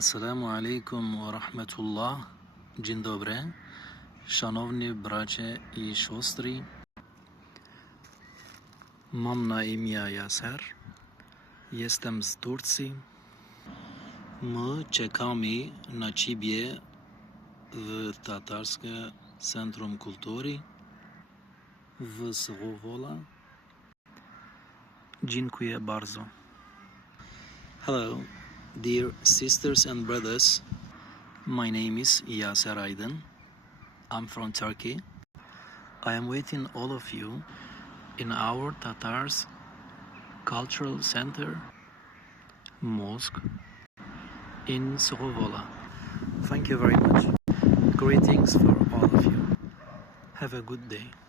Assalamu alaikum wa rahmatullah. Dzień dobry, szanowni bracia i siostry. Mam na imię Yaser. Jestem z Turcji. My czekamy na Ciebie w Tatarskie Centrum Kultury w Sowola. Dziękuję bardzo. Hello, dear sisters and brothers. My name is Yaser Aydin. I'm from Turkey. I am waiting all of you in our Tatars Cultural Center Mosque in Sovola. Thank you very much. Greetings for all of you. Have a good day.